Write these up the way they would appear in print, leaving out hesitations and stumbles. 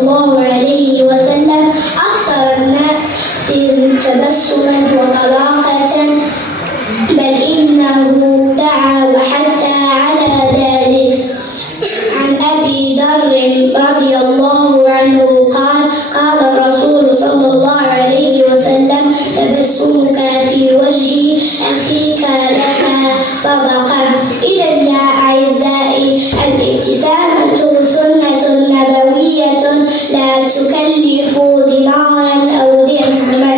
الله عليه وسلم أكثر الناس تبسما وطلاقة، بل إنه دعا وحتى على ذلك. عن أبي ذر رضي الله عنه قال: قال الرسول صلى الله عليه وسلم: تبسمك في وجه أخيك لك صدقة. إذا يا أعزائي، الابتسامة سنة نبوية لا تكلف دينارا أو درهما.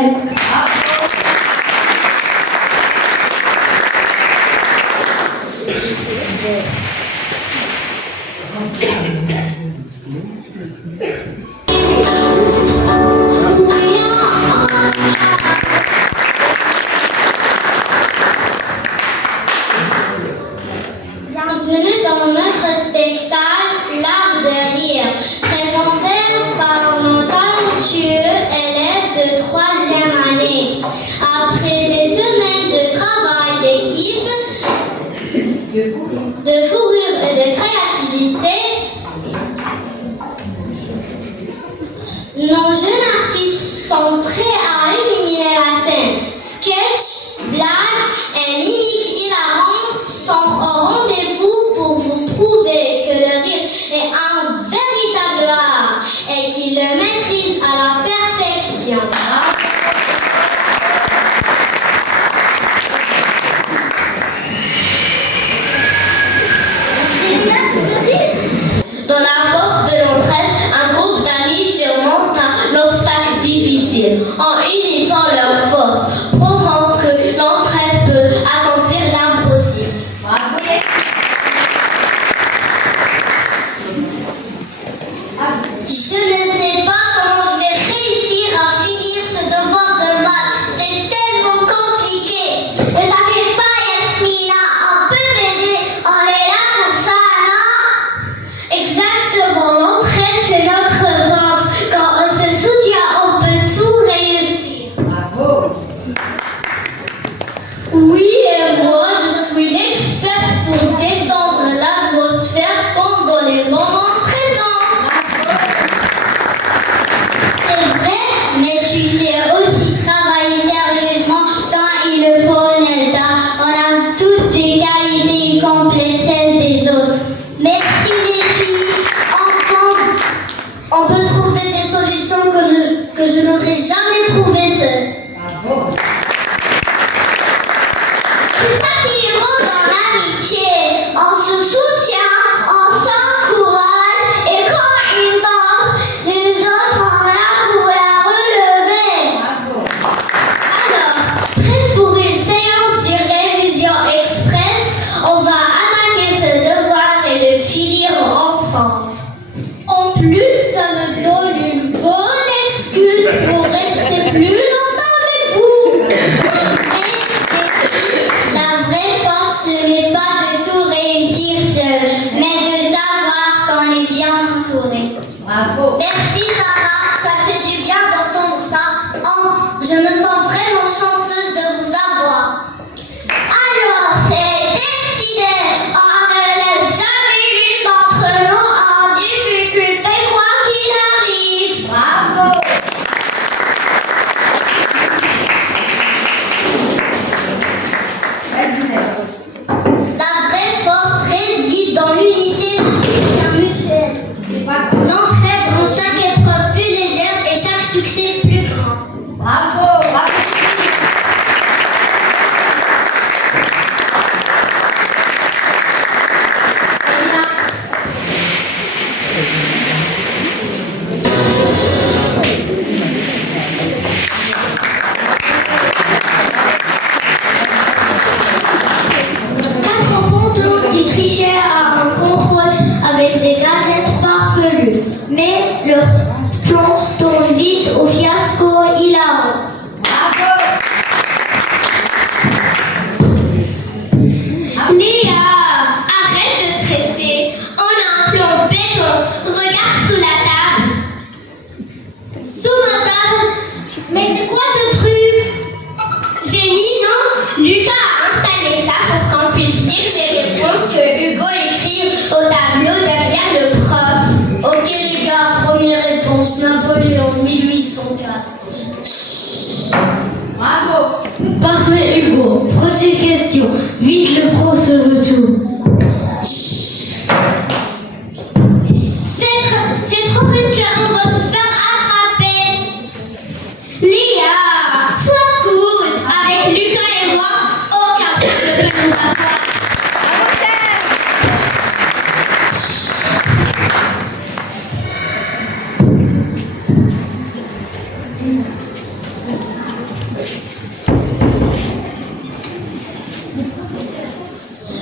Bienvenue dans notre spectacle L'Art de rire, présenté par nos talentueux élèves de 3e année. Après des semaines de travail d'équipe, de fourrure et de créativité, nos jeunes artistes sont prêts à illuminer la scène. Sketch, blagues et mimiques hilarantes sont au rendez-vous pour vous prouver que le rire est un véritable art et qu'ils le maîtrisent à la perfection. Dans la force de l'entraide, un groupe d'amis surmonte un obstacle difficile en unissant leurs forces, prouvant que l'entraide peut accomplir l'impossible. Je ne sais pas comment je vais réussir à finir ce devoir de maths. C'est tellement compliqué. Ne t'inquiète pas, Yasmina, on peut t'aider. On est là pour ça, non? Exactement, l'entraide c'est notre force. Quand on se soutient, on peut tout réussir. Bravo. Oui, et moi je suis l'experte pour détendre l'atmosphère pendant les moments stressants. C'est vrai, mais tu sais aussi travailler sérieusement quand il le faut, Nelda. On a toutes des qualités complètes, celles des autres. Merci les filles. Ensemble, on peut trouver des solutions que je n'aurais jamais trouvées seule. Bravo. C'est ça qui est beau dans l'amitié. On se soutient, on s'encourage et quand une tombe, les autres sont là pour la relever. Alors, prête pour une séance de révision express, on va attaquer ce devoir et le finir ensemble. En plus, ça me donne une bonne excuse pour rester plus longtemps avec vous. La vraie force, ce n'est pas de tout réussir seul, mais de savoir qu'on est bien entouré. Bravo. Merci Sarah, ça fait du bien d'entendre ça. Je me sens vraiment chanceuse de vous avoir. Alors, c'est décidé. On ne laisse jamais l'une d'entre nous en difficulté, quoi qu'il arrive. Bravo. La vraie force réside dans l'unité de soutien mutuel. L'entraide rend chaque épreuve plus légère et chaque succès plus grand. Bravo, bravo. Quatre enfants qui trichaient à un contrôle avec des gadgets farfelus, mais leur plan tourne vite au fiasco hilarant. Léa, arrête de stresser. On a un plan béton. Regarde sous la table. Sous ma table? Mais c'est quoi ce truc? Génie, non? Lucas a installé ça pour qu'on puisse lire les réponses que Hugo écrit au tableau derrière le prof. Ok les gars, première réponse. réponse, Napoléon, 1804. Bravo. Parfait, Hugo. Prochaine question. Vite, le prof se retourne. C'est trop risqué, on va se faire attraper. Léa, sois cool. Avec Lucas et moi, aucun problème ne peut nous avoir.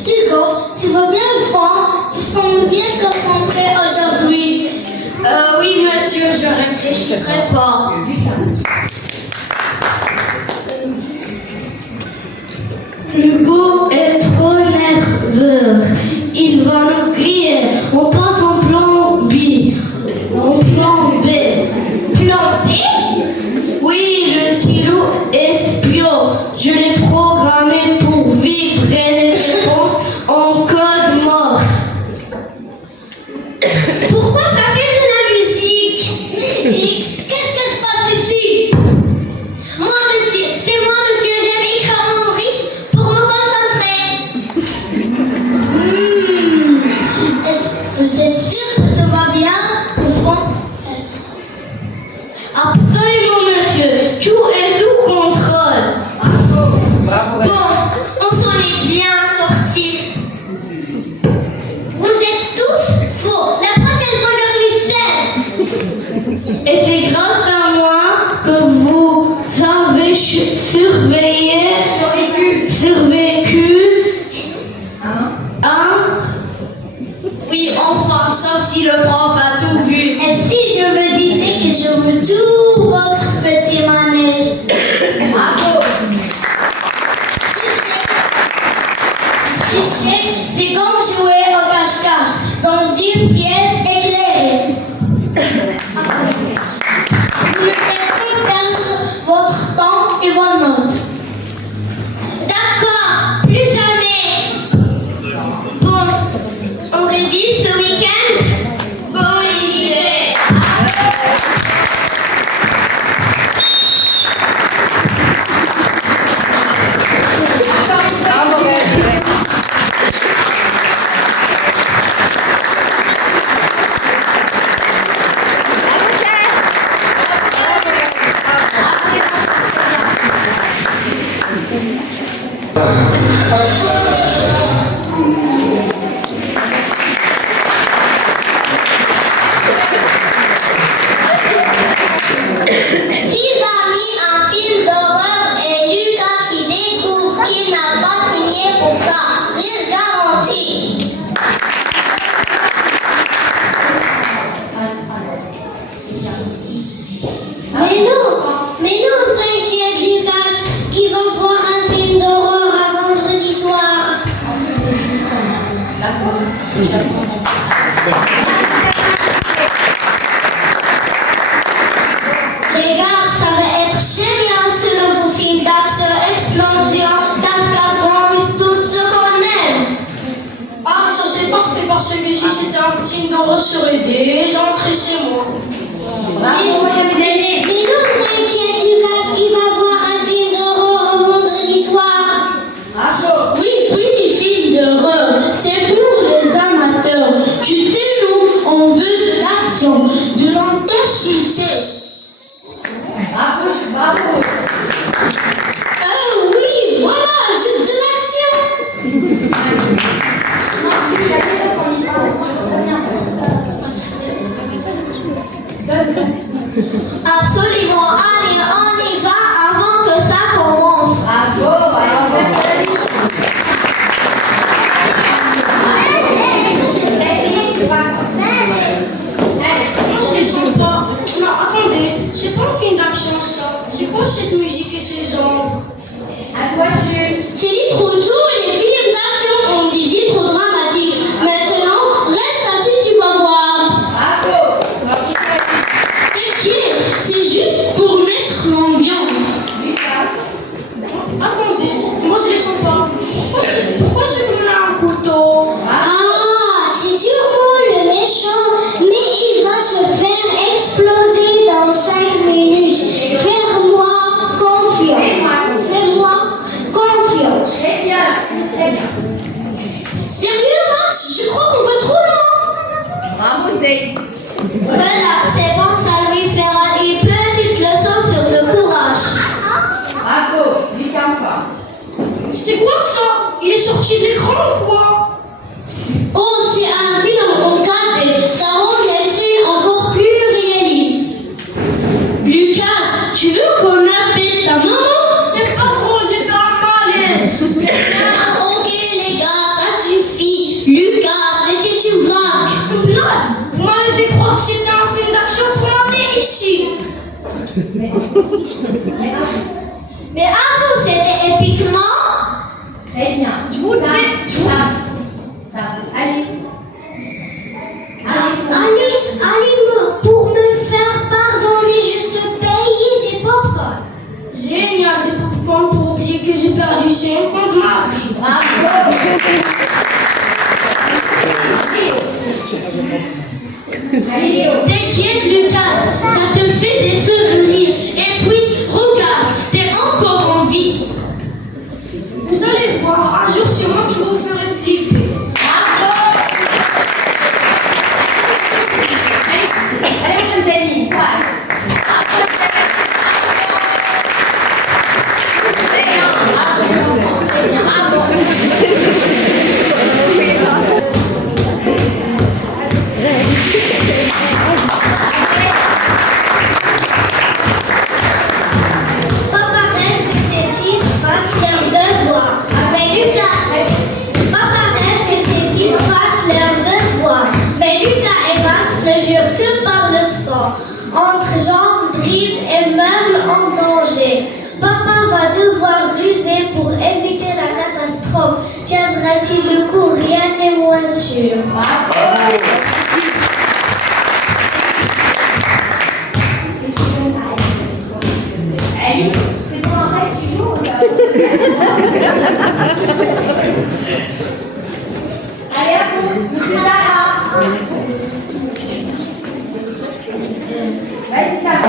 Hugo, tu vas bien le fond, tu sembles bien concentré aujourd'hui. Oui, monsieur, je réfléchis très fort. Hugo est trop nerveux. Il va nous griller. On passe en plan B. En plan B. Plan B? Oui, le stylo espion. Je l'ai programmé pour vibrer les réponses en code morse. Pourquoi ça fait de la musique? Musique? Qu'est-ce que se passe ici? Moi, monsieur, c'est moi, monsieur, j'aime écrire mon rythme pour me concentrer. Vous êtes sûr que tout va bien, le front? Absolument, monsieur. Tout est sous contrôle. Bon, on s'en est bien sortis. Vous êtes tous faux. La prochaine fois, j'arrive seule. Et c'est grâce à moi que vous avez survécu. Hein? Oui, enfin, sauf si le prof a tout vu. Et si je me disais que je veux tout votre petit manège? Bravo. Tricher, c'est comme jouer au cache-cache dans une pièce éclairée. Vous ne faites que perdre votre temps et vos notes. D'accord, plus jamais. Bon, on révise ce week-end? Bonne idée. Six amis, un film d'horreur et Lucas qui découvre qu'il n'a pas signé pour ça. Rire garanti. Mais non, t'inquiète Lucas, qui va voir un film d'horreur à vendredi soir. Les gars, ça va être génial ce nouveau film d'action, explosion, cascade, tout ce qu'on aime. Ah, ça c'est parfait parce que si c'était un film d'horreur, je serais déjà entré chez moi. Mais non, t'inquiète Lucas, qui va voir un film d'horreur au vendredi soir. Oui, film d'horreur, c'est pour les amateurs. Tu sais, nous, on veut de l'action, de l'intensité. Bravo. Oui, voilà, juste de l'action. Absolument, allez, on y va avant que ça commence. Bravo. Alors, Je les sens pas. Non, attendez, c'est pas un film d'action ça. C'est quoi cette musique et ces ombres? à toi, Jules. C'est trop tôt, les films d'action, on dit trop dramatique. Maintenant, reste assis, tu vas voir. Bravo. T'inquiète, c'est juste pour mettre l'ambiance. Attendez, moi je les sens pas. Pourquoi je me mets un couteau? Ah, c'est sûrement le méchant, mais il va se faire exploser. C'était quoi ça? Il est sorti de l'écran ou quoi? Oh, c'est un film en 4D. Ça rend les scènes encore plus réalistes. Lucas, tu veux qu'on appelle ta maman? C'est pas drôle, j'ai fait un malaise. Ok les gars, ça suffit. Lucas, c'était une blague. Une blague? Vous m'avez fait croire que c'était un film d'action pour m'amener ici. Mais avoue, c'était épique, non? Très bien. Je vous dis. Allez. Allez, pour me faire pardonner, je te paye des popcorn. Génial, des popcorn pour oublier que j'ai perdu 5 ans de ma vie. Bravo. Allez, Léo. T'inquiète, Lucas, ça te fait des souvenirs. Et puis, regarde, t'es encore en vie. Vous allez voir, un jour, c'est moi qui vous ferai flipper. Allez, mon ami. Papa rêve que ses fils fassent leurs devoirs. Mais Lucas, Papa rêve que ses fils fassent leurs devoirs. Mais Lucas et Max ne jurent que par le sport. Entre jambes, dribbles et meubles en danger. Papa va devoir ruser pour éviter la catastrophe. Tiendra-t-il le coup? Rien n'est moins sûr. Allez, c'est pour un rêve, tu joues Allez, à vous, monsieur Tara. Vas-y, Tara.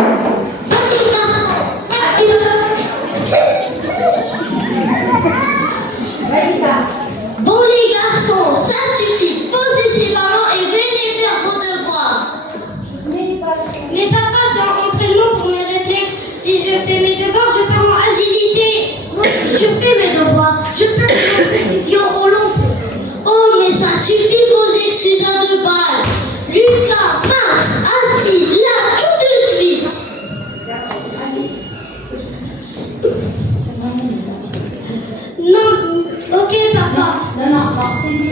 Vas-y, Tara. Bon les garçons, ça suffit. Posez ces ballons et venez faire vos devoirs. Mais papa, c'est un entraînement pour mes réflexes. Si je fais mes devoirs, je perds mon agilité. Moi aussi, je fais mes devoirs. Je peux faire une précision au lancer. Oh, mais ça suffit vos excuses à deux balles. Lucas, Max, assis là tout de suite. Non, ok papa. Non, c'est lui.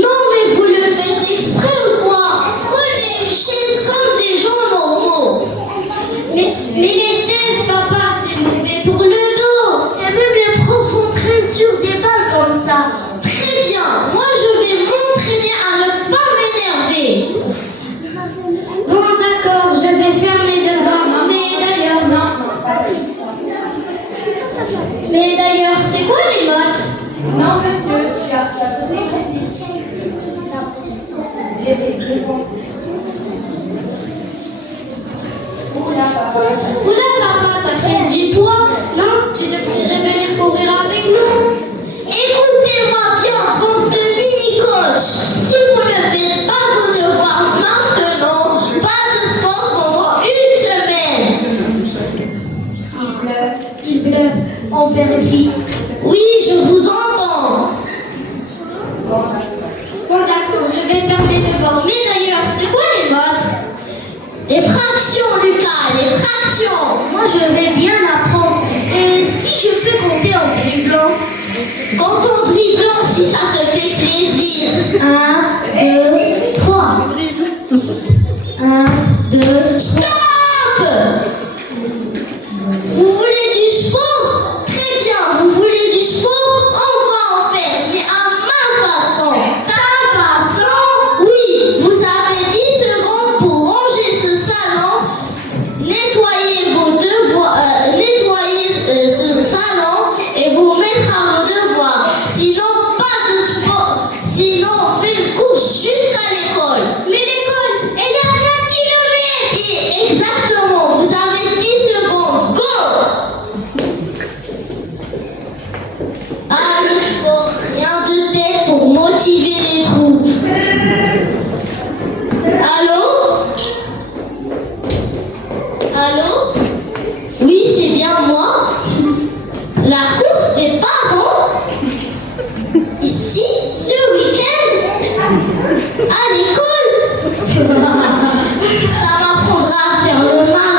Non, mais vous le faites exprès ou quoi? Prenez une chaise comme des gens normaux. Mais les chaises, papa, c'est mauvais pour le dos. Et même les profs s'entraînent sur des balles comme ça. Très bien, moi je vais m'entraîner à ne pas m'énerver. Bon, d'accord, je vais faire mes devoirs. Mais d'ailleurs, c'est quoi les notes? Non, monsieur, tu as sauté une réplique. Oula, papa, ça pèse du poids. Non, tu devrais venir courir avec nous. Écoutez-moi bien, bande de mini-coach. Si vous ne faites pas vos devoirs maintenant, pas de sport pendant une semaine. Il bleu. On vérifie. Oui, je vous entends. Bon, d'accord, je vais faire mes devoirs. Mais d'ailleurs, c'est quoi les notes? Les fractions, Lucas, les fractions. Moi, je vais bien apprendre. Et si je peux compter en dribblant? Compte en dribblant si ça te fait plaisir. 1, 2, 3. 1, 2, stop! Vous voulez du sport? Très bien, vous voulez du sport? On va en faire, mais à ma façon. Ta façon? Oui, vous avez 10 secondes pour ranger ce salon, nettoyer vos devoirs, nettoyer ce salon et vous mettre à vos devoirs. Sinon, pas de sport. Sinon, on fait une course jusqu'à l'école. Mais l'école, elle est à 4 km. Exactement, vous avez 10 secondes. Go! Ah, le sport, rien de tel pour motiver les troupes. Allô? Allô? Oui, c'est bien moi. La course des parents? Ici, ce week-end, à l'école. Ça m'apprendra à faire le malin.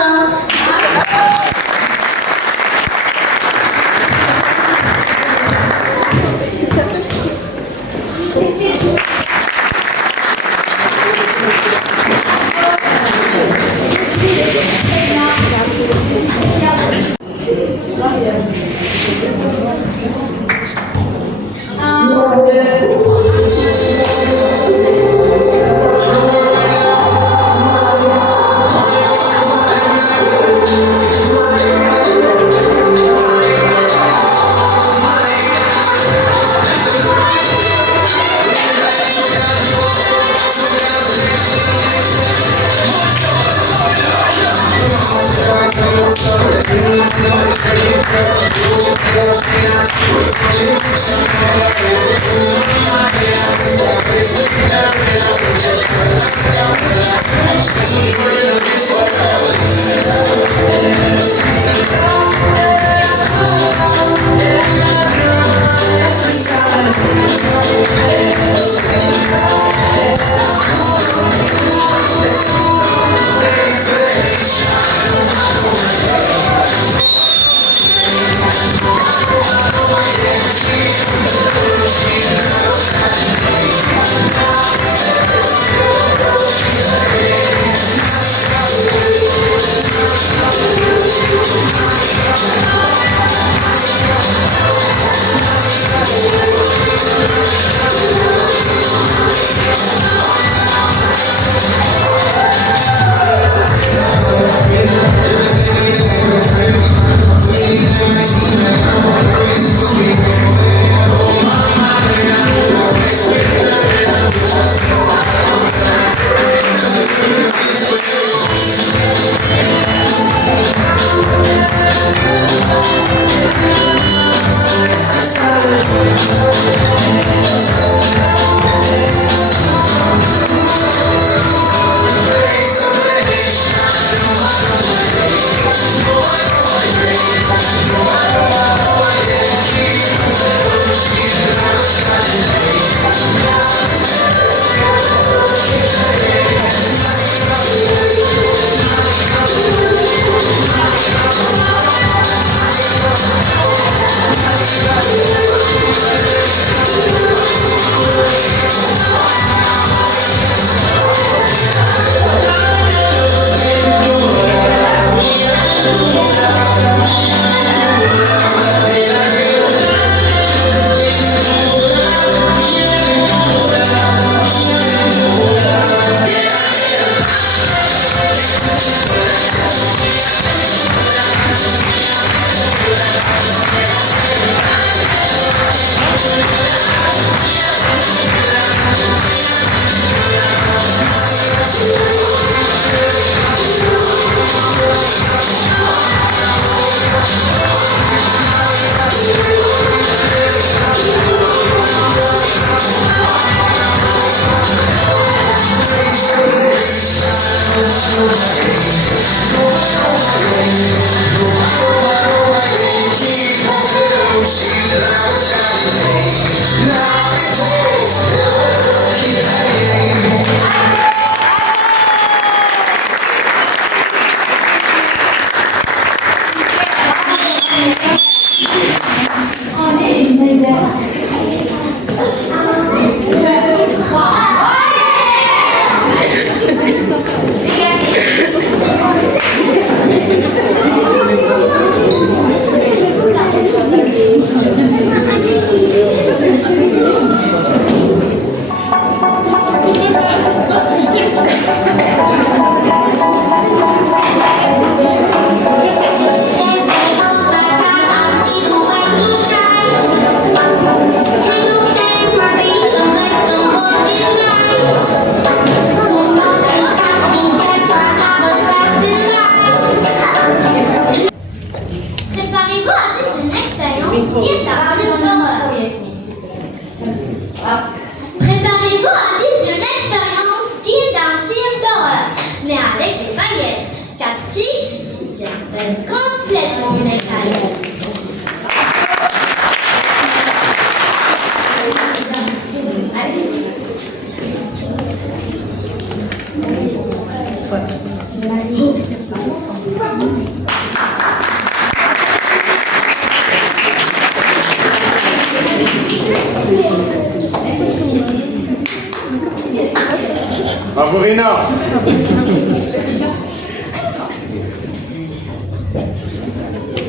Bravo Rina.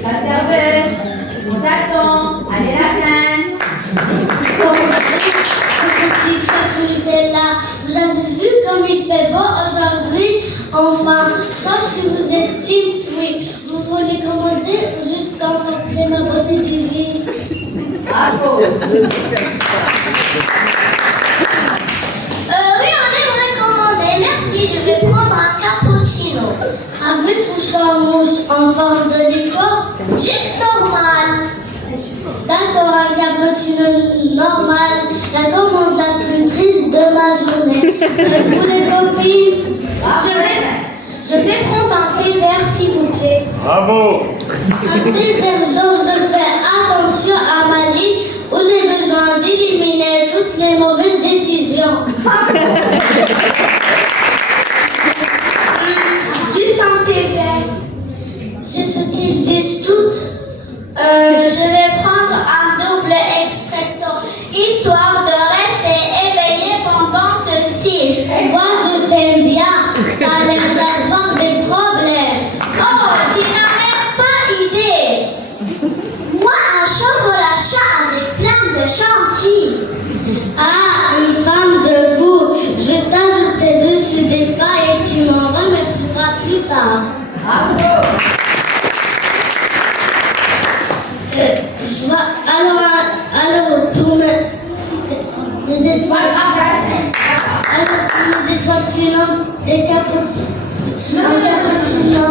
La serveuse, on t'attend. Allez, la scène. Bonjour, petit Capoutella. Vous avez vu comme il fait beau aujourd'hui? Enfin, sauf si vous êtes type, oui. Vous voulez commander ou juste contempler ma beauté divine? Bravo. Oui, on aimerait commander. Merci, je vais prendre un cappuccino. Avec ou sans mousse en forme de licorne? Juste normal. D'accord, un cappuccino normal. La commande la plus triste de ma journée. Vous les copines? Je vais prendre un thé vert s'il vous plaît. Bravo. Un thé vert jaune, je fais attention à ma vie où j'ai besoin d'éliminer toutes les mauvaises décisions. Juste un thé vert. C'est ce qu'ils disent toutes. Je vais prendre un double expresso, histoire de rester éveillé pendant ceci. Moi, je t'aime bien. T'as l'air d'avoir des problèmes. Oh, tu n'as même pas idée. Moi, un chocolat chaud avec plein de chantilly. Ah, une femme de goût. Je vais t'ajouter dessus des pailles et tu m'en remercieras plus tard. Bravo. Alors, pour les étoiles, filantes, des cappuccino, un cappuccino,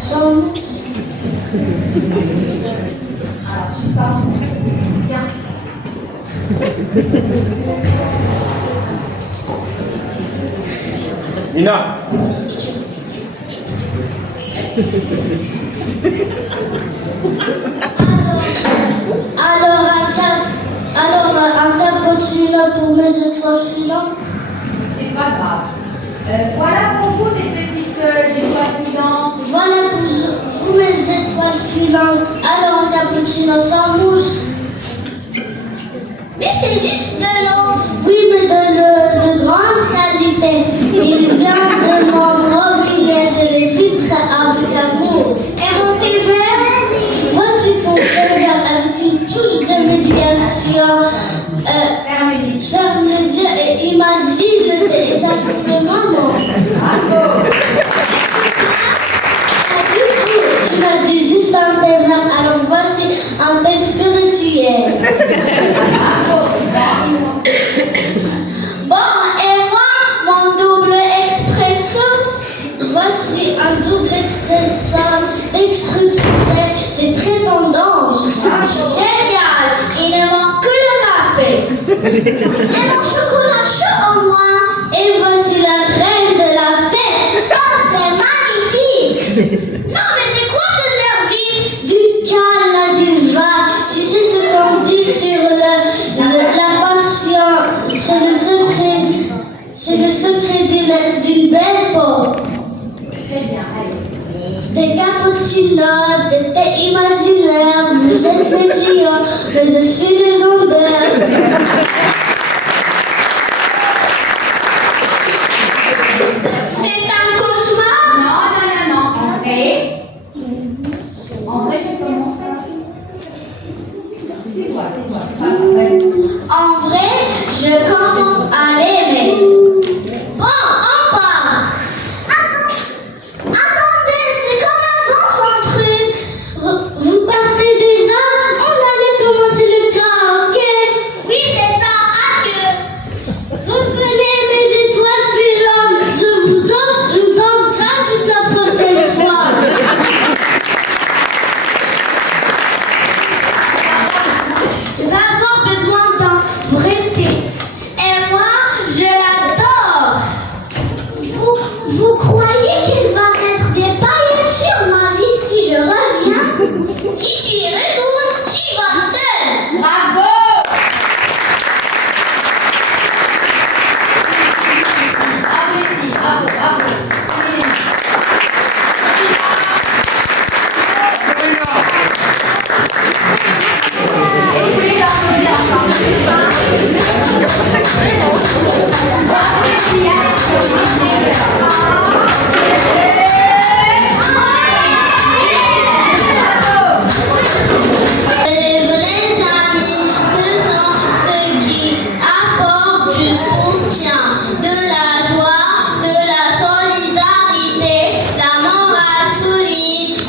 sans mousse. Alors, tu sors. Tiens. Nina. Alors, un cappuccino pour mes étoiles filantes. C'est pas grave. Voilà pour vous des petites étoiles filantes. Voilà pour vous mes étoiles filantes. Alors, un cappuccino sans mousse. Mais c'est juste de l'eau. Oui, mais de grande qualité. Il vient de mon robinet. Je l'ai filtré avec amour. Et mon thé vert? Voici ton thé vert avec une touche de médiation. Ferme les yeux. Ferme les yeux et imagine le thé. Ça fait le moment. Bravo. Pas du tout. Tu m'as dit juste un thé vert. Alors voici un thé spirituel. Bravo. Bon, et moi, mon double expresso. Voici un double expresso extructuré. C'est très tendance. Génial. Il ne manque que le café. Et mon chocolat chaud au moins. Et voici la reine de la fête. Oh, c'est magnifique. Non, mais c'est quoi ce service? Du calme, la diva. Tu sais ce qu'on dit sur la passion. C'est le secret d'une belle peau. Très bien, allez. Des cappuccinos, des thés imaginaires. Vous êtes mes clients, mais je suis légendaire. C'est un cauchemar? Non. En vrai, je commence à... C'est quoi? En vrai, je commence à l'aimer. Bon, on part. Attendez, c'est comme un bon son truc. Vous partez déjà? On allait commencer le camp, ok? Oui, c'est ça.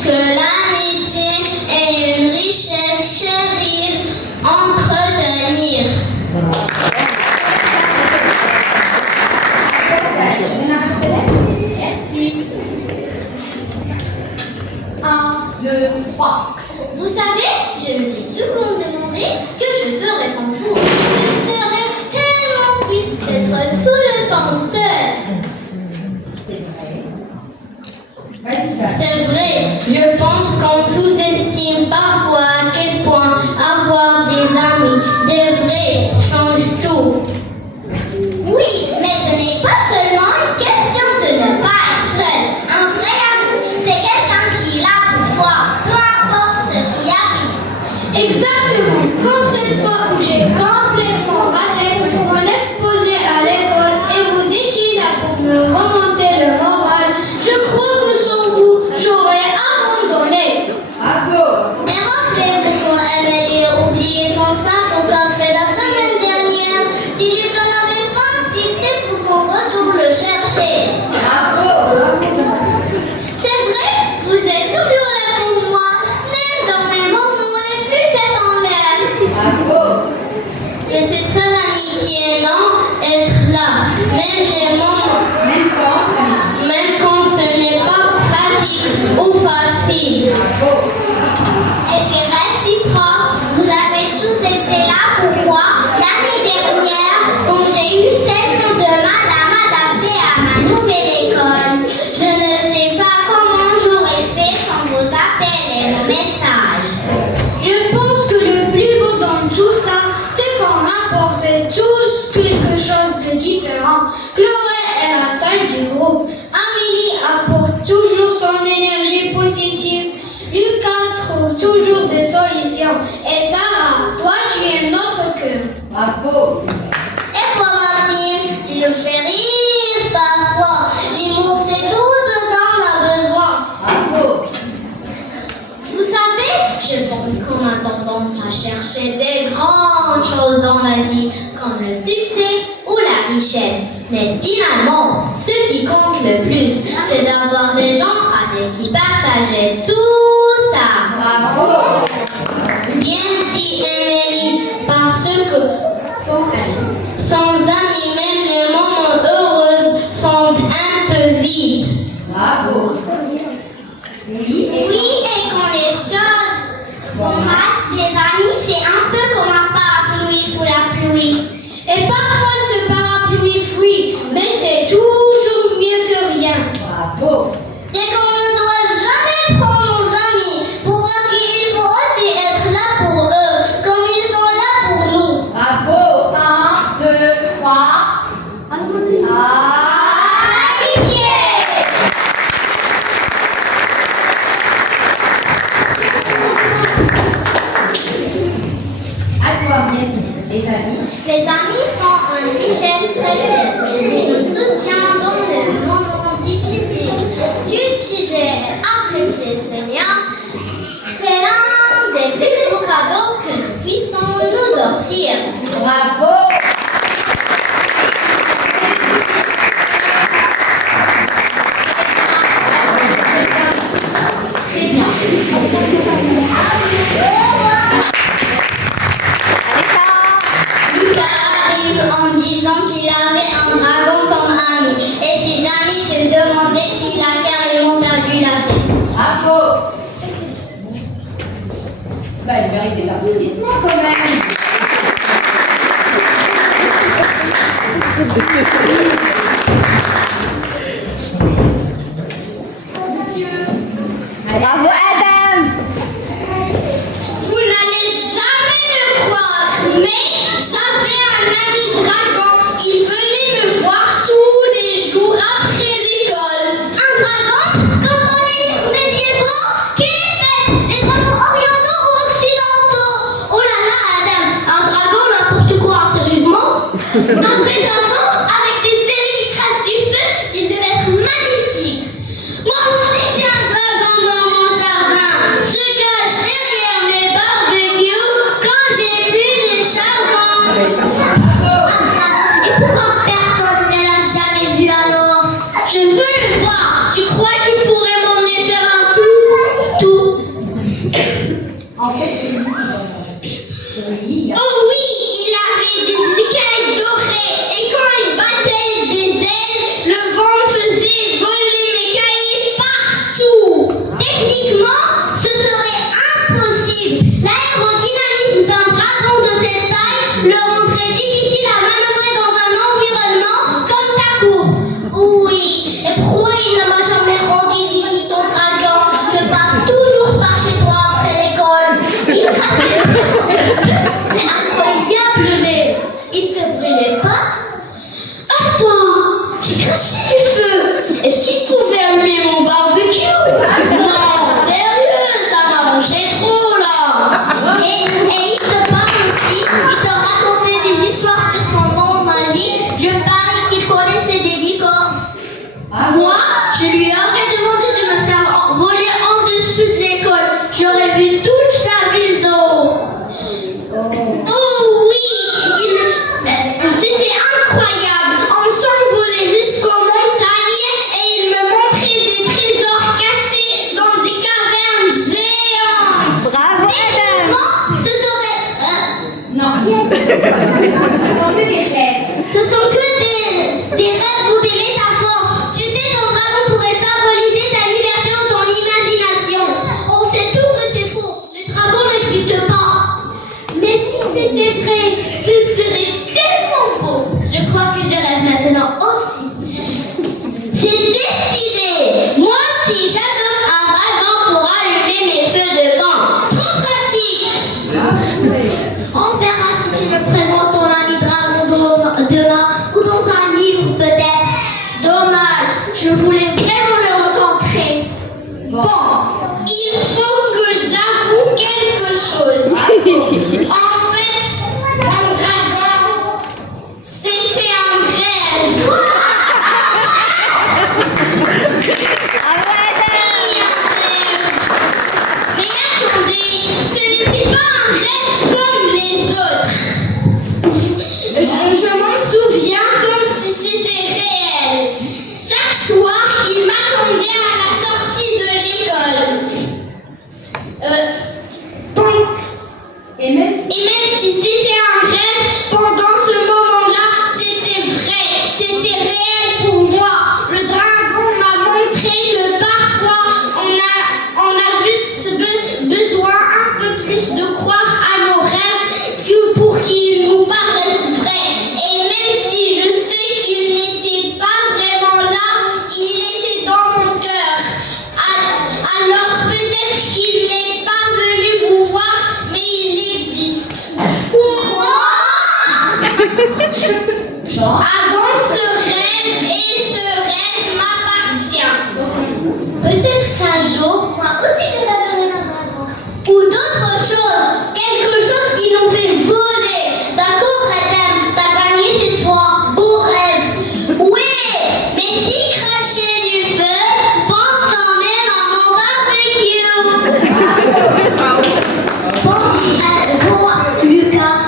que l'amitié est une richesse chérie, entretenir. Merci. 1, 2, 3. Vous savez, je me suis souvent demandé ce que je ferais sans vous. Je serais tellement triste d'être tout le temps seule. C'est vrai, je pense qu'on sous-estime parfois à quel point avoir des amis, des vrais, change tout. Oui, mais ce n'est pas seulement une question de ne pas être seul. Un vrai ami, c'est quelqu'un qui est là pour toi, peu importe ce qui arrive. Exactement, comme cette fois où j'ai complètement raté mon exposé à l'école et vous étiez là pour me remonter le moral. Je crois que sans vous, j'aurais abandonné. Bravo. Et rappelez-vous quand Amélie a oublié son sac au café la semaine dernière, dis-lui qu'on n'avait pas insisté pour qu'on retourne le chercher. Bravo. C'est vrai, vous êtes toujours là pour moi, même dans mes moments les plus tête en l'air. Bravo. Mais c'est ça l'amitié, non? Être là, même les moments, même quand ce n'est pas pratique ou facile. Bravo. Et c'est réciproque. Vous avez tous été là pour moi l'année dernière quand j'ai eu tellement de mal à m'adapter à ma nouvelle école. Je ne sais pas comment j'aurais fait sans vos appels et vos messages. Je pense que le plus beau dans tout ça, c'est qu'on apportait tous quelque chose de différent. Chloé est la seule du groupe. Amélie apporte toujours son énergie positive. Lucas trouve toujours des solutions. Et Sarah, toi tu es notre cœur. Bravo. Et toi, Maxime, tu nous fais rire parfois. L'humour, c'est tout ce dont on a besoin. Bravo. Vous savez, je pense qu'on a tendance à chercher des grandes choses dans la vie, comme le succès ou la richesse. Mais finalement, ce qui compte le plus, c'est d'avoir des gens avec qui partager tout ça. Bravo. Bien dit, Amélie, parce que sans amis, même les moments heureux semblent un peu vides. Bravo. Oui. Oui, et quand les choses vont mal, des amis, c'est un peu comme un parapluie sous la pluie. Et parfois ce parapluie fuit, mais c'est toujours mieux que rien. Bravo. C'est qu'on ne doit jamais prendre nos amis pour voir qu'il faut aussi être là pour eux, comme ils sont là pour nous. Bravo. 1, 2, 3. Amitié! À toi, les amis. Les amis sont une richesse précieuse. Ils nous soutiennent dans les moments difficiles. Cultiver et apprécier ce lien, c'est l'un des plus beaux cadeaux que nous puissions nous offrir. Bravo. C'est bien. Lucas arrive en disant qu'il avait un dragon comme ami. Et ses amis se demandaient s'il a carrément perdu la tête. Bravo. Bah, il mérite des applaudissements quand même. Monsieur. Bravo, Adam. Vous n'allez jamais me croire, mais j'avais un ami dragon. Il venait me voir tous les jours après l'école. Un dragon? Comme dans les livres médiévaux? Quelle espèce? Les dragons orientaux ou occidentaux? Oh là là, Adam, un dragon, n'importe quoi, sérieusement? Un vrai dragon avec des ailes qui crachent du feu, il devait être magnifique. Moi aussi, j'ai un dragon dans mon jardin. Adam se rêve et ce rêve m'appartient. Peut-être qu'un jour, moi aussi je rêverai d'un dragon. Ou d'autres choses, quelque chose qui nous fait voler. D'accord, Adam, t'as gagné cette fois. Beau rêve. Oui, mais si cracher du feu, pense quand même à mon barbecue. Bon, Lucas.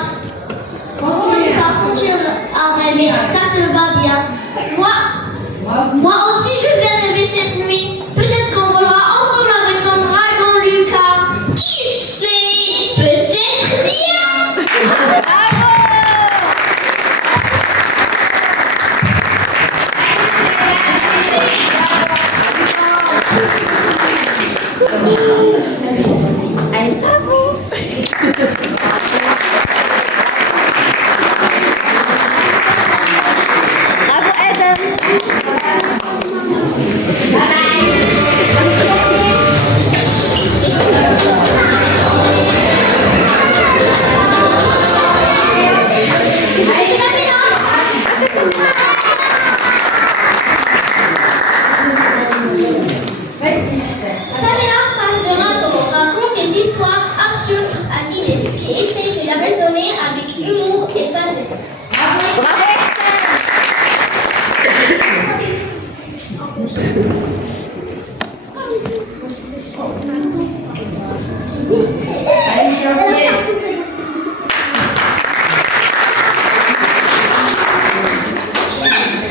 Quand tu as rêvé, ça te va bien. Moi aussi je vais rêver cette nuit. Peut-être qu'on volera ensemble avec ton dragon, Lucas. Qui sait? Peut-être bien. Samira, fan de radeau, raconte des histoires absurdes à Zinedine qui essaye de la raisonner avec humour et sagesse. Allez, Sophie.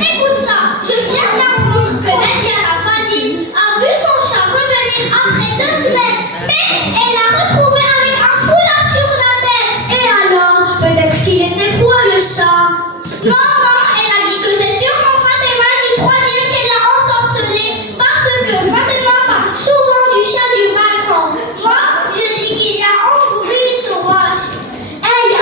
Écoute ça, je viens d'apprendre que Nadia la voisine a vu son chat revenir après 2 semaines, mais elle l'a retrouvé avec un foulard sur la tête. Et alors, peut-être qu'il était froid le chat. Non, elle a dit que c'est sûrement Fatima du 3e qu'elle a ensorcelé parce que Fatima parle souvent du chat du balcon. Moi, je dis qu'il y a anguille sur roche. Hey,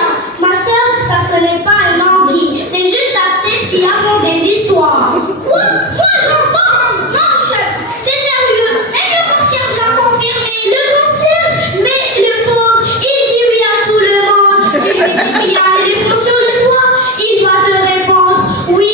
ma soeur, ça ce n'est pas un anguille, c'est juste la tête qui raconte des histoires. Quoi? Moi j'entends? Non, chef, c'est sérieux. Même le concierge l'a confirmé. Le concierge? Mais le pauvre, il dit oui à tout le monde. Tu lui dis qu'il y a un éléphant sur le toit, il va te répondre oui,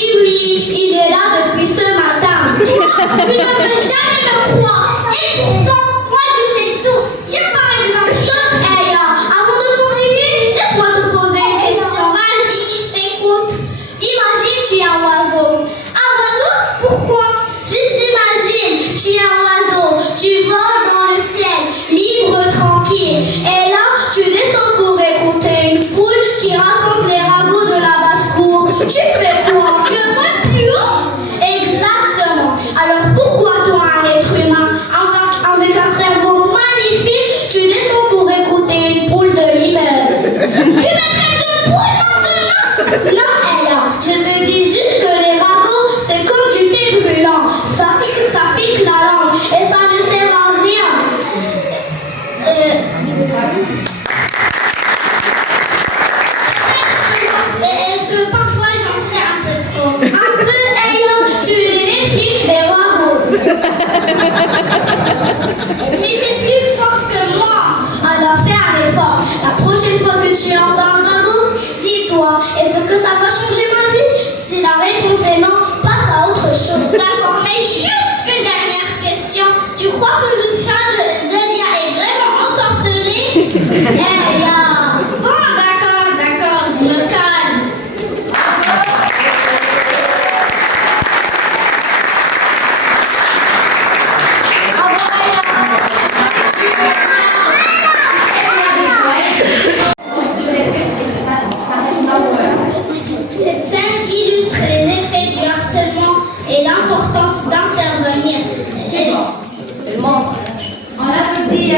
il est là depuis ce matin. Toi, tu ne veux jamais me croire. Et pourtant, moi je sais tout. Tiens par exemple, hey, avant de continuer, laisse-moi te poser une question. Vas-y, je t'écoute. Imagine, tu es un oiseau. Un oiseau? Pourquoi? Juste imagine, tu es un oiseau. Tu voles dans le ciel, libre, tranquille. Et là, tu descends pour écouter une poule qui raconte les ragots de la basse-cour. Tu fais quoi? Tu voles plus haut? Exactement. Alors pourquoi toi, un être humain, avec un cerveau magnifique, tu descends pour écouter une poule de l'immeuble? Tu me traites de poule maintenant? Non, Ella, je te dis juste que les ragots, c'est comme du thé brûlant. Ça pique la langue et ça ne sert à rien. Que parfois j'en fais un peu trop. Un peu, Ella, tu es Netflix des ragots. Mais c'est plus fort que moi. Alors fais un effort. La prochaine fois que tu entends un ragot, dis-toi, est-ce que ça va changer ma vie? Si la réponse est non, passe à autre chose. D'accord, mais juste une dernière question. Tu crois que le chat de Nadia est vraiment ensorcelé? Bon, d'accord, je me calme. Cette scène illustre les effets du harcèlement et l'importance d'intervenir. Elle montre. On applaudit.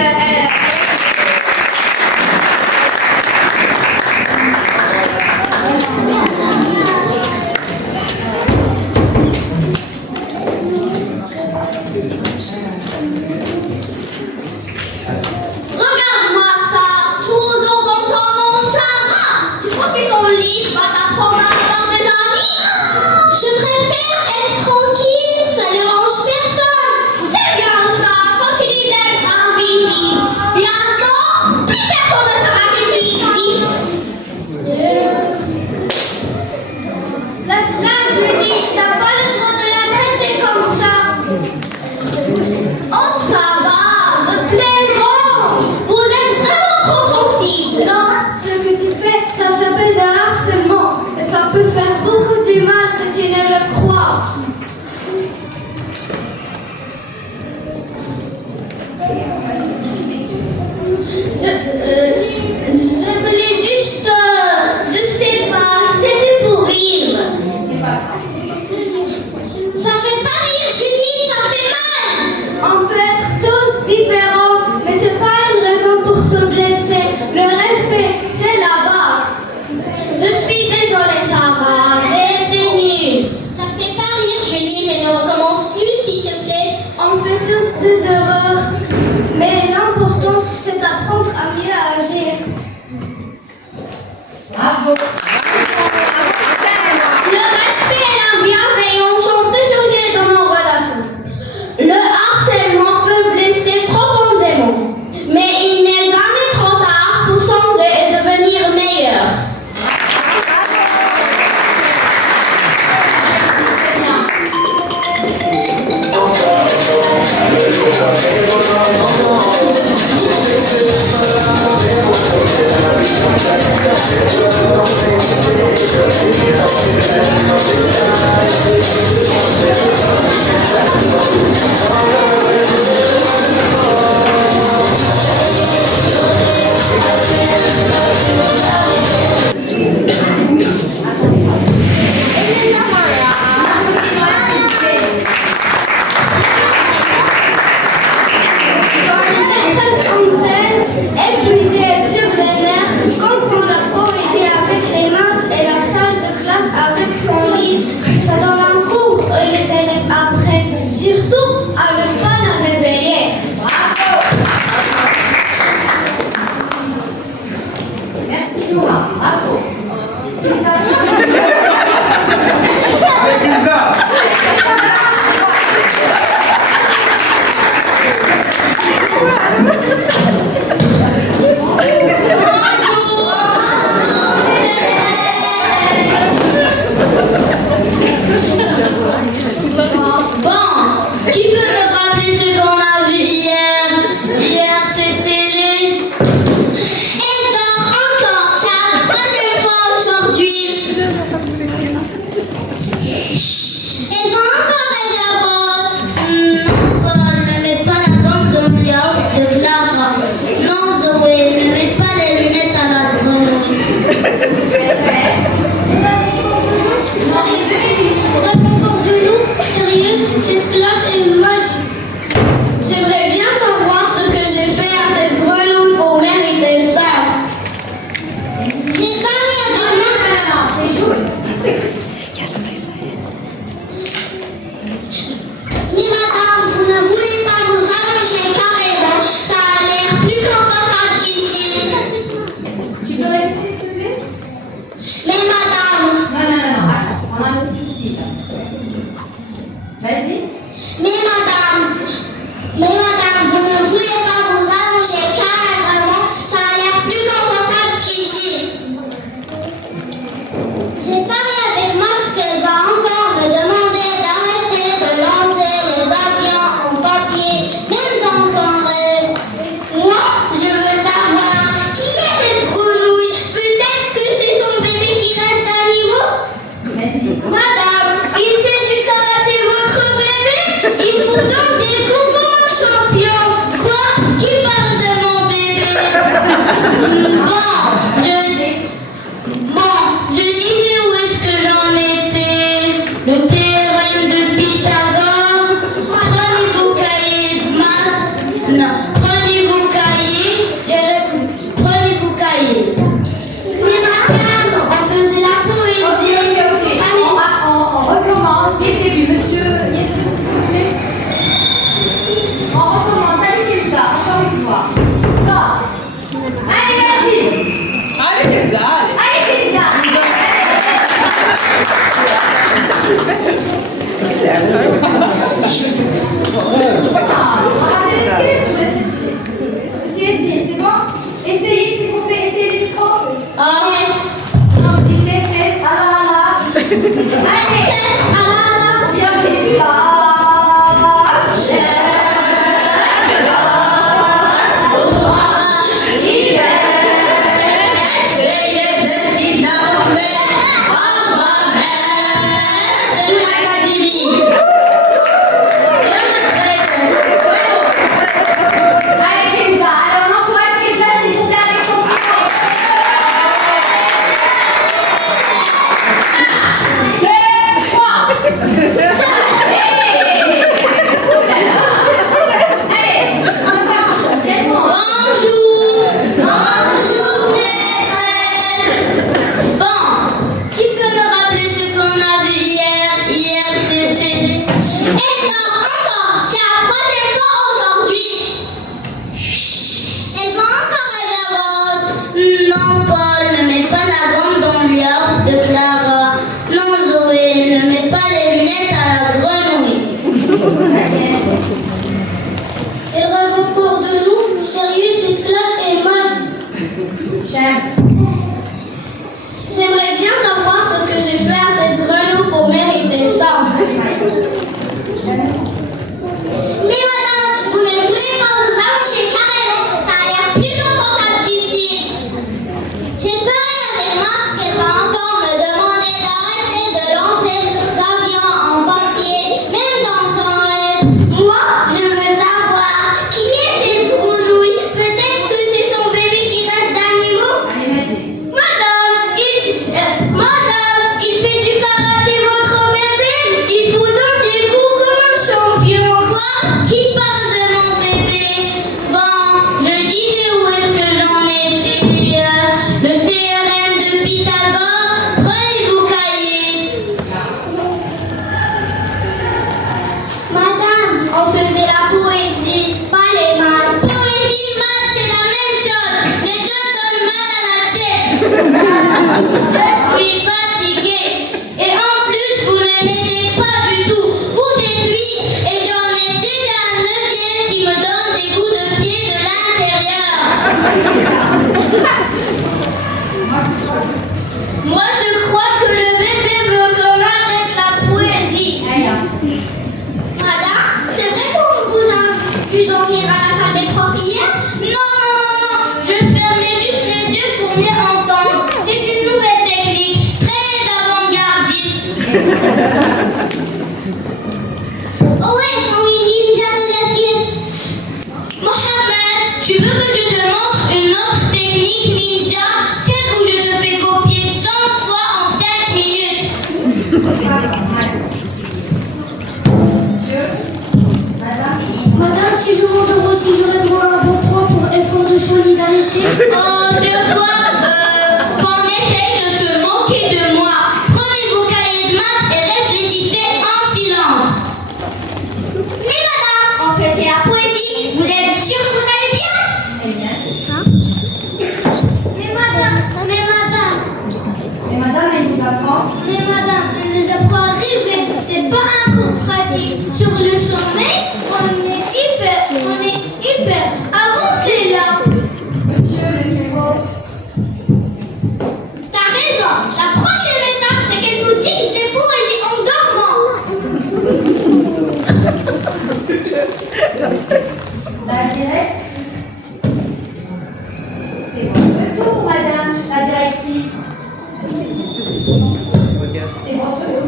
épuisée sur les nerfs, confond la poésie avec les mains et la salle de classe avec son livre. Ça donne un cours et les élèves apprennent surtout à ne pas la réveiller. Bravo. Merci Noah. Bravo. Avec Elsa. Bon, qui peut me rappeler ce qu'on a vu hier? Hier, c'était les... Elle dort encore, c'est la troisième fois aujourd'hui. Chut, elle va encore rêver à votre... Non, Paul, ne mets pas la gomme dans le yaourt de Clara. Non, Zoé, ne mets pas les lunettes à la grenouille. Encore de nous, sérieux, cette classe est moche. J'aimerais bien savoir ce que j'ai fait à cette grenouille pour mériter ça. J'ai parlé avec Non, c'est jaune. Mais madame, vous ne voulez pas vous allonger carrément. Ça a l'air plus confortable qu'ici. Tu peux répéter s'il te plaît? Mais madame, Non, attends, on a un petit souci. Vas-y. mais madame, vous ne voulez pas vous allonger carrément. Ça a l'air plus confortable qu'ici. J'ai parlé avec Max qu'elle va encore me demander d'arrêter de lancer les avions en papier, même dans son rêve. Moi, je veux savoir qui est cette grenouille. Peut-être que c'est son bébé qui reste animaux. Vas-y. Madame, il fait du karaté votre bébé. Il vous donne des coups comme champion. Quoi? Qui parle de mon bébé? Bon, je disais où est-ce que j'en étais. Le théorème de Pythagore. Prenez vos cahiers de maths. Non, prenez vos cahiers. Prenez vos cahiers. Mais madame, on faisait la poésie. Ok. On recommence dès le début. Monsieur Yes, s'il vous plaît. On recommence. Allez, Kenza, encore une fois. Ça. Allez, vas-y. Allez, Kenza, allez. Allez, Kenza. On va te laisser, je vais chercher. Monsieur Yassine, c'est bon? Essayez, s'il vous plaît, essayez les micros. Oh yes. On dit test, Allah. Allez, Allah, bien fait ça. Allez, Kenza, alors on encourage Kenza, s'il vous plaît, avec son petit mot. 1, 2, 3. pu dormir à la salle des profs hier? Non. Je fermais juste les yeux pour mieux entendre. C'est une nouvelle technique, très avant-gardiste. Ouais, on lui dit déjà de la sieste. Mohamed, tu veux que je te montre une autre technique ninja? Celle où je te fais copier 100 fois en 5 minutes. Madame, si je m'endors aussi, j'aurai droit à un bon point pour effort de solidarité. Oh, je vois qu'on essaye de se moquer de moi. Prenez vos cahiers de maths et réfléchissez en silence. Mais madame, on faisait la poésie. Vous êtes sûre que vous allez bien? Mais madame, elle nous apprend. elle nous apprend à rêver. C'est pas un cours pratique. Sur le sommeil, on est hyper avancé là. Monsieur, le micro. T'as raison. La prochaine étape, c'est qu'elle nous dicte des poésies en dormant. La directe. C'est votre tour, madame, la directrice. C'est votre tour.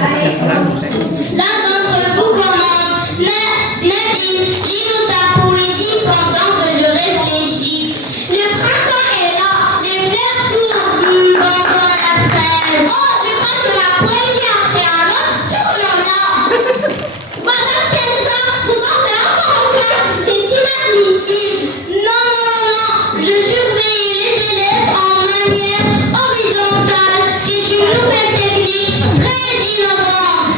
Allez, L'un d'entre vous commence. Nadine, lis-nous ta poésie pendant que je réfléchis. Le printemps est là, les fleurs s'ouvrent pendant la fraise. Oh, je crois que la poésie a pris un autre tournant là. Madame Kenza, vous dormez encore en classe, c'est inadmissible. Non, je surveille les élèves en manière horizontale. C'est une nouvelle technique très innovante.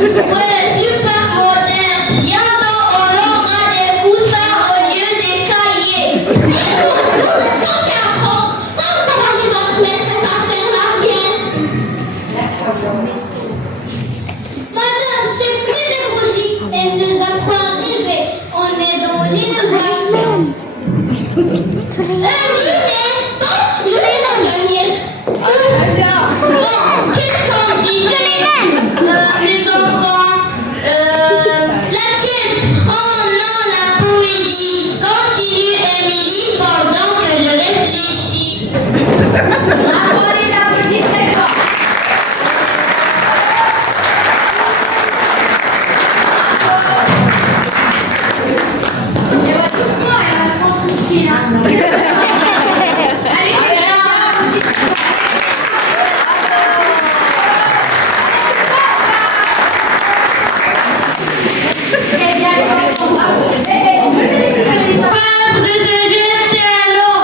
Ouais, super moderne. Bientôt, on aura des coussins au lieu des cahiers. Mais vous êtes censés apprendre. Comment arrive votre maîtresse à faire la sieste? Madame, c'est pédagogique. Elle nous apprend à rêver. On est dans l'innovation. Oui, mais bon, je vais la gagner. Bon, qu'est-ce qu'on dit? Les enfants, la sieste. Oh non, la poésie. Continue, Émilie, pendant que je réfléchis. bravo, les applaudissements très fort. Et ouais, doucement, elle a pas tout ce qu'il y a. Allez, Peur de se jeter à l'eau.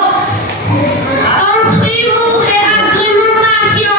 Entre humour et agrémentation.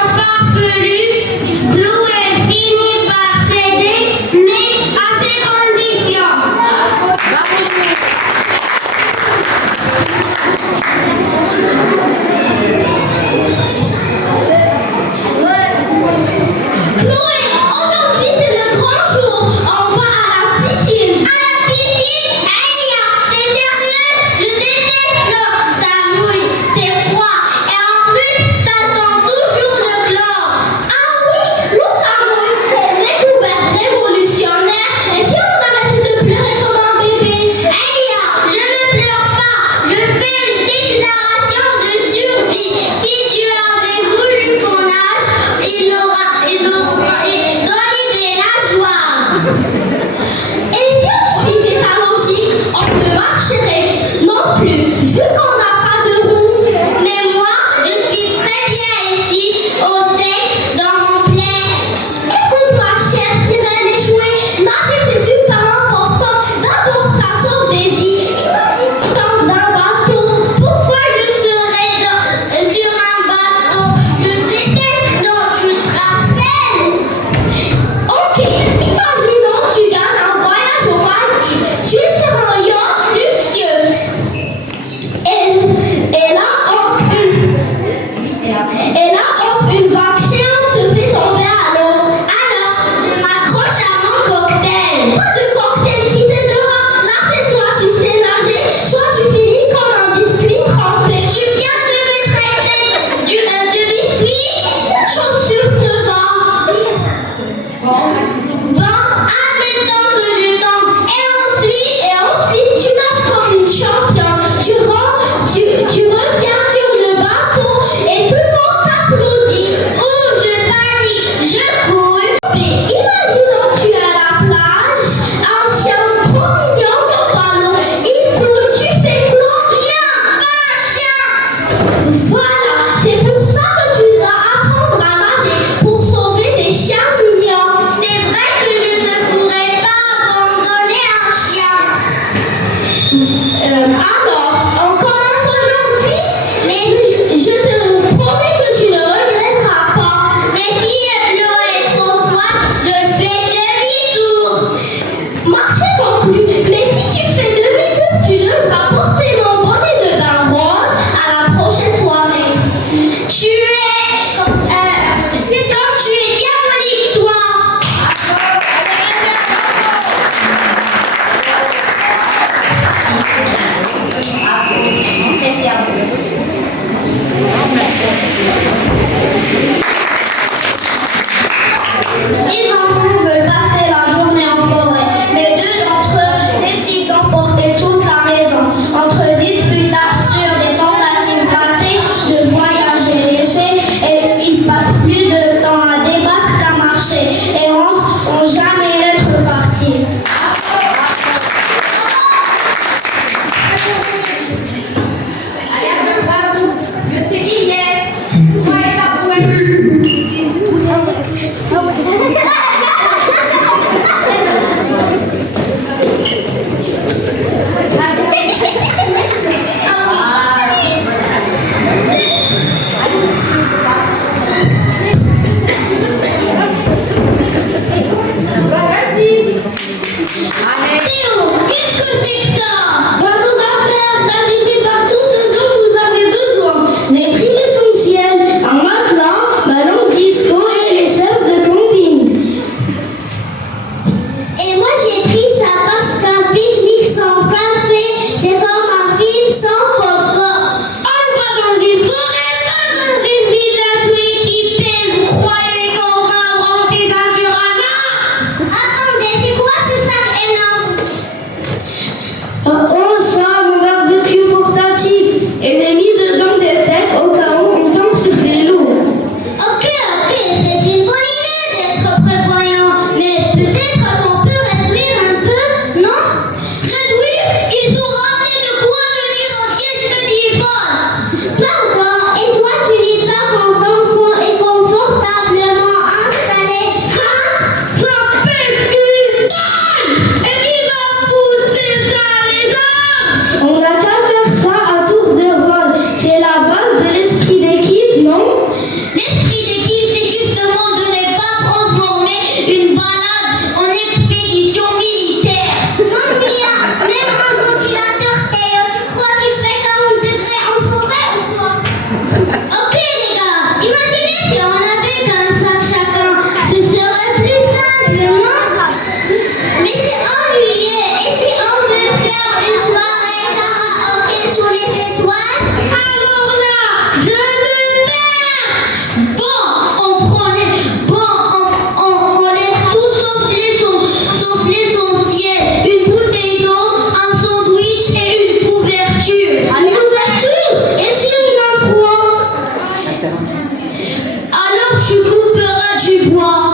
Alors tu couperas du bois.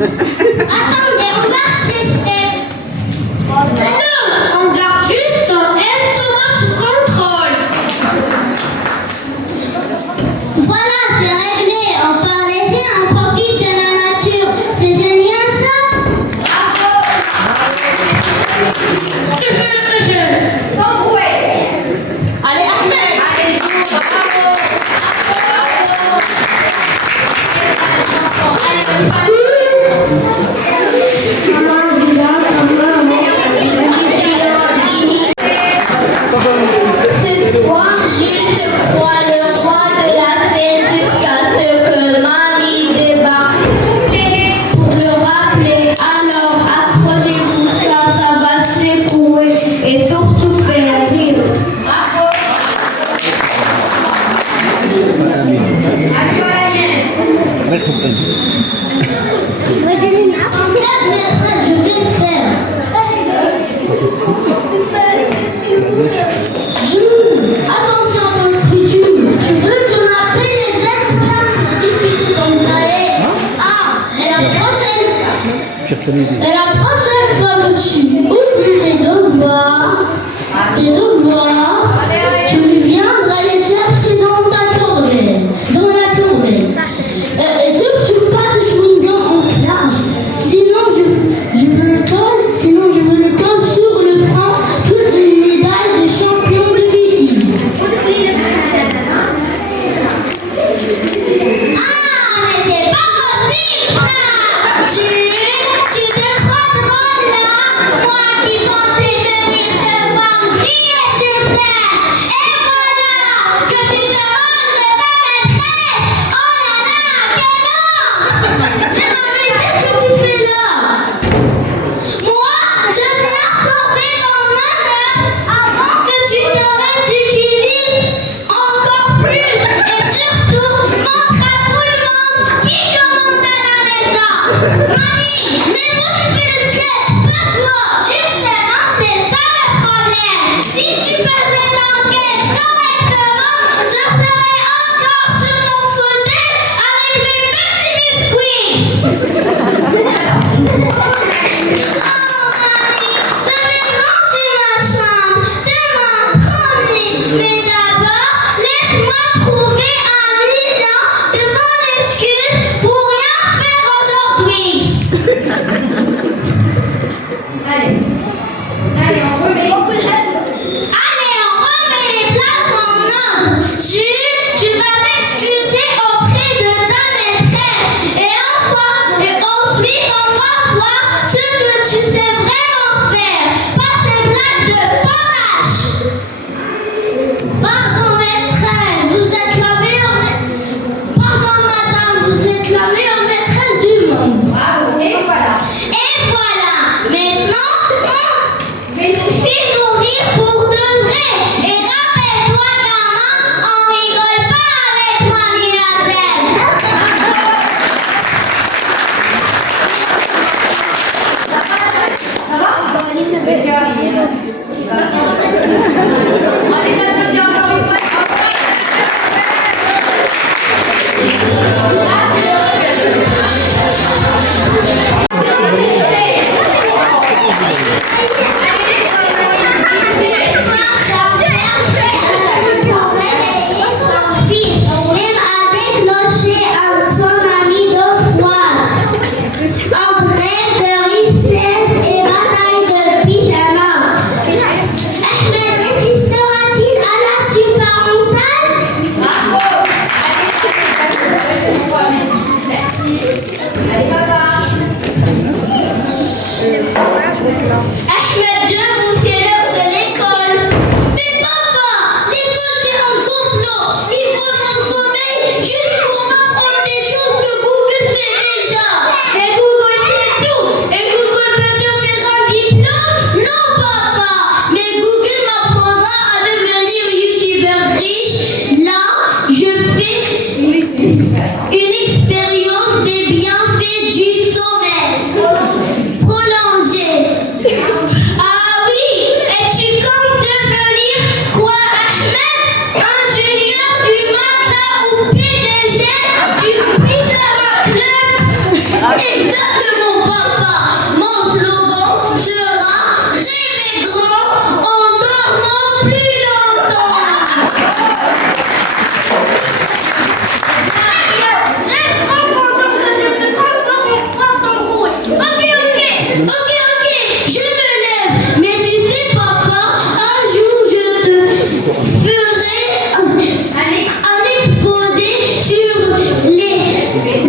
Attendez, on garde juste. Non, on garde juste ton estomac sous contrôle. Voilà, c'est réglé. On part léger, on profite de la nature. C'est génial ça. Sans bruit. Allez, Ahmed. Allez, bravo. Ce soir, Jules se croit le roi de la scène jusqu'à ce que mamie débarque pour le rappeler. Alors accrochez-vous, ça va secouer et surtout faire rire. T'inquiète, maîtresse, je vais le faire. Jules, attention à ton friture. Tu veux qu'on appelle les experts difficiles dans le palais? Ah, et la prochaine fois que tu oublies tes devoirs, tu viendras les chercher dans ta tourelle, dans la tourelle. Et surtout pas de chewing-gum en classe. Sinon je veux le colle sur le front, toute une médaille de champion de bêtises. Ah, mais c'est pas possible ça. Jules, tu te crois drôle là? Moi qui pensais venir te voir briller sur scène. Et voilà que tu te moques de ta maîtresse. Oh là là, quelle honte! Mais mamie, qu'est-ce que tu fais là? Moi, je viens sauver ton honneur avant que tu te ridiculises encore plus. Et surtout, montre à tout le monde qui commande à la maison. Mamie, mais moi qui fais le sketch, pas toi. Justement, c'est ça le problème. Si tu faisais ton sketch correctement, je serais encore sur mon fauteuil avec mes petits biscuits. Oh mamie, je vais ranger ma chambre, tellement promis. Mais d'abord, laisse-moi trouver un million de bonnes excuses pour rien faire aujourd'hui. Allez, on remet. Allez, on remet les places en ordre. Jules, tu vas t'excuser auprès de ta maîtresse. Et ensuite, on va voir ce que tu sais vraiment faire. Pas ces blagues de potache. Pardon maîtresse, vous êtes la meilleure Pardon madame, vous êtes la meilleure maîtresse du monde. Bravo, et voilà. Et voilà. Maintenant, fais-nous rire pour de vrai. Et rappelle-toi, gamin, on rigole pas avec Mamie Lazelle. Ça va? Mais tu arrives. On les applaudit encore une fois. Même avec Clocher, son ami de froid. En bref de richesse et bataille de pyjama. Ahmed résistera-t-il à la supramentale? Bravo. Allez, merci. Allez, papa. Ahmed 2, vous c'est l'heure de l'école. Mais papa, l'école c'est un complot. Ils volent mon sommeil juste pour m'apprendre des choses que Google sait déjà. Et Google sait tout. Et Google peut te faire un diplôme? Non papa. Mais Google m'apprendra à devenir youtubeur riche. Là, je fais une expérience des bienfaits répète.